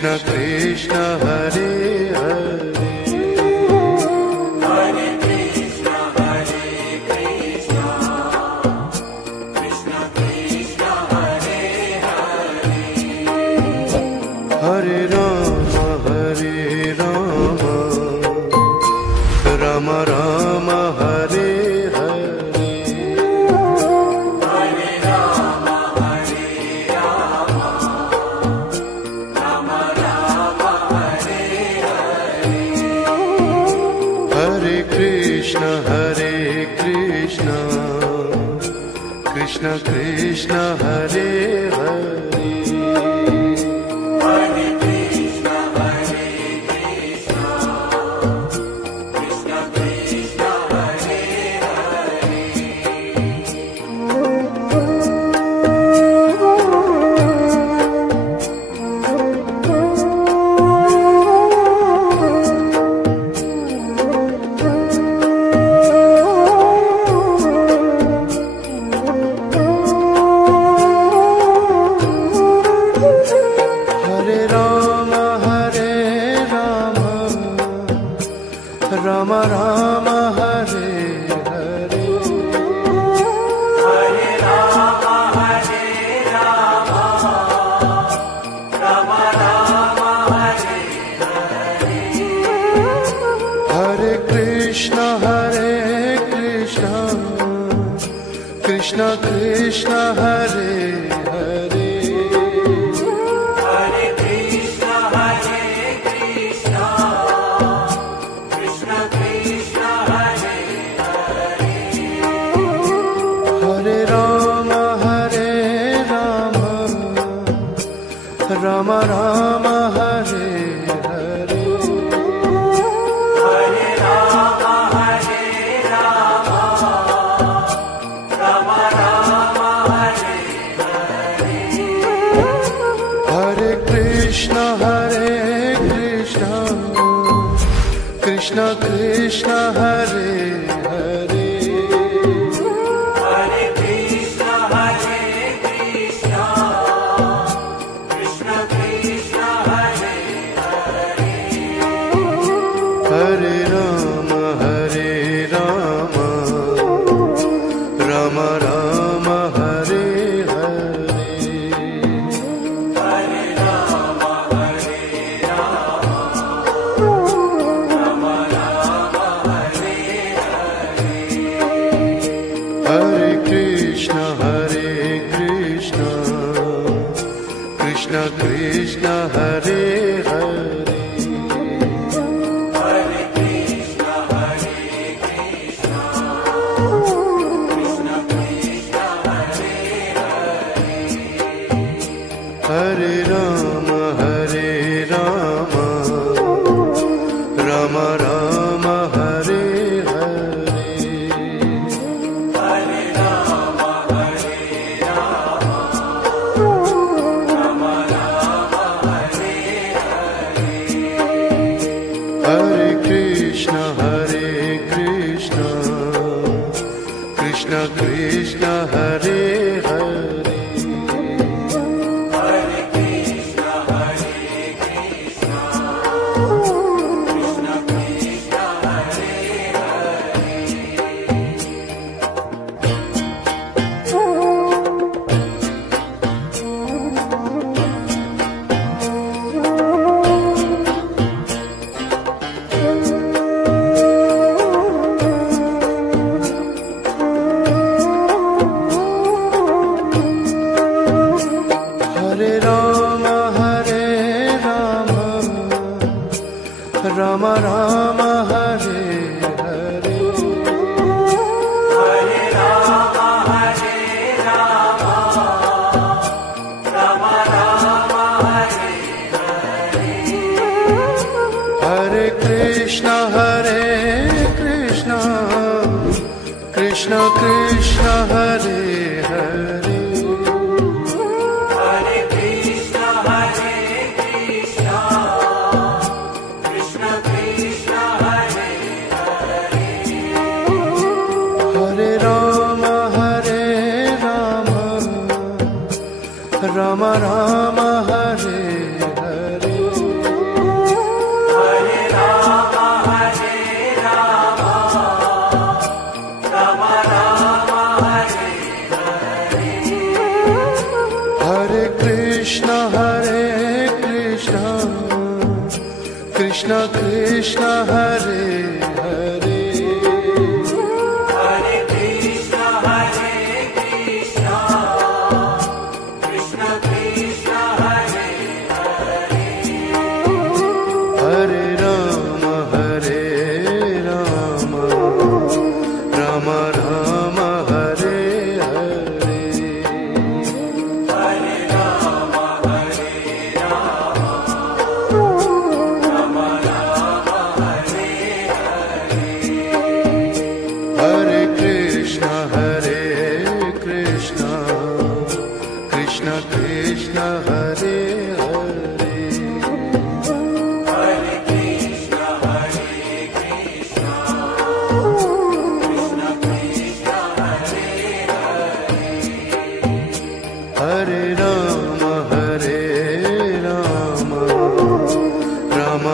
Krishna Krishna Hare Hare Hare Krishna Hare Krishna Krishna Krishna Hare Hare Hare Rama Rama Rama Hare Hare Hare Rama Hare Rama Rama Rama Hare Hare Hare Krishna Krishna Krishna Hare Hare Hare Krishna Hare Krishna Krishna Krishna Hare Hare Rama Rama Rama Hare Hare Hare Rama Hare Rama Rama Rama Hare Hare Krishna Krishna Krishna Hare Hare Hare Krishna Hare Krishna Krishna Krishna Hare Hare Rama Rama Rama Hare Hare Hare Rama Hare Rama Rama Rama Hare Hare Krishna Krishna Krishna Hare Hare Hare Krishna Hare Krishna Krishna Krishna Hare Hare Rama Rama Rama Hare Hare Hare Rama Hare Rama Rama Rama Hare Hare Krishna Krishna Krishna Hare Hare Hare Krishna Hare Krishna Krishna Krishna Hare Hare Rama Rama Rama Hare Hare Hare Rama Hare Rama Rama Rama Hare Hare Krishna Krishna Krishna Hare Hare Hare Krishna Hare Krishna Krishna Krishna Hare Hare Rama Rama Rama Hare Hare Hare Rama Hare Rama Rama Rama Hare Hare Krishna Krishna Krishna Hare Hare Hare Krishna Hare Krishna Krishna Krishna Hare Hare Hare Krishna, Krishna Krishna, Hare Hare, Hare Ram Ram Ram Hare Hare Hare Rama, Hare Rama, Rama Rama, Hare Hare Krishna Krishna Krishna Hare Hare Hare Krishna, Krishna Krishna, Hare Hare, Hare Ram Ram